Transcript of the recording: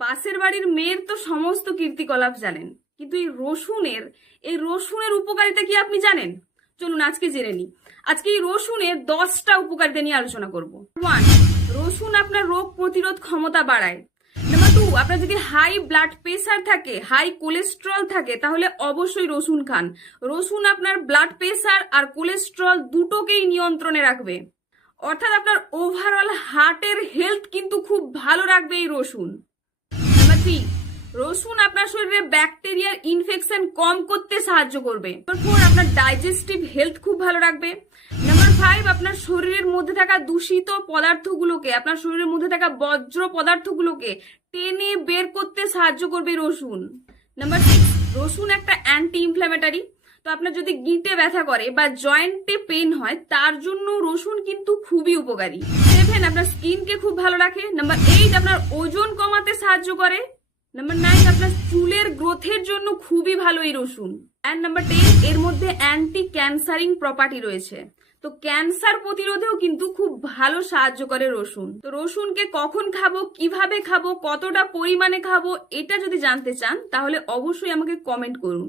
পাশের বাড়ির মেয়ের তো সমস্ত কীর্তিকলাপ জানেন, কিন্তু এই রসুনের উপকারিতা কি আপনি জানেন? চলুন আজকে জেনে নিই। আজকে এই রসুনের 10টা উপকারিতা নিয়ে আলোচনা করব। 1, রসুন আপনার রোগ প্রতিরোধ ক্ষমতা বাড়ায়। নাম্বার 2, আপনার যদি হাই ব্লাড প্রেসার থাকে, হাই কোলেস্ট্রল থাকে, তাহলে অবশ্যই রসুন খান। রসুন আপনার ব্লাড প্রেসার আর কোলেস্ট্রল দুটোকেই নিয়ন্ত্রণে রাখবে। অর্থাৎ আপনার ওভারঅল হার্টের হেলথ কিন্তু খুব ভালো রাখবে এই রসুন। নাম্বার 3, রসুন আপনার শরীরে ব্যাকটেরিয়ার ইনফেকশন কম করতে সাহায্য করবে। নাম্বার 4, আপনার ডাইজেস্টিভ হেলথ খুব ভালো রাখবে। নাম্বার 5, আপনার শরীরের মধ্যে থাকা দূষিত পদার্থগুলোকে, আপনার শরীরের মধ্যে থাকা বজ্র পদার্থগুলোকে টেনে বের করতে সাহায্য করবে রসুন। নাম্বার 6, রসুন একটা অ্যান্টি ইনফ্ল্যামেটারি। তো আপনার যদি গিঁটে ব্যথা করে বা জয়েন্টে পেন হয়, তার জন্য রসুন কিন্তু খুবই উপকারী। 7, আপনার স্কিনকে খুব ভালো রাখে। নাম্বার 8, আপনার ওজন কমাতে সাহায্য করে। নাম্বার 9, আপনার চুলের গ্রোথের জন্য খুবই ভালো এই রসুন। অ্যান্ড নাম্বার 10, এর মধ্যে অ্যান্টি ক্যান্সারিং প্রপার্টি রয়েছে। তো ক্যান্সার প্রতিরোধেও কিন্তু খুব ভালো সাহায্য করে রসুন। তো রসুনকে কখন খাবো, কিভাবে খাবো, কতটা পরিমাণে খাবো, এটা যদি জানতে চান তাহলে অবশ্যই আমাকে কমেন্ট করুন।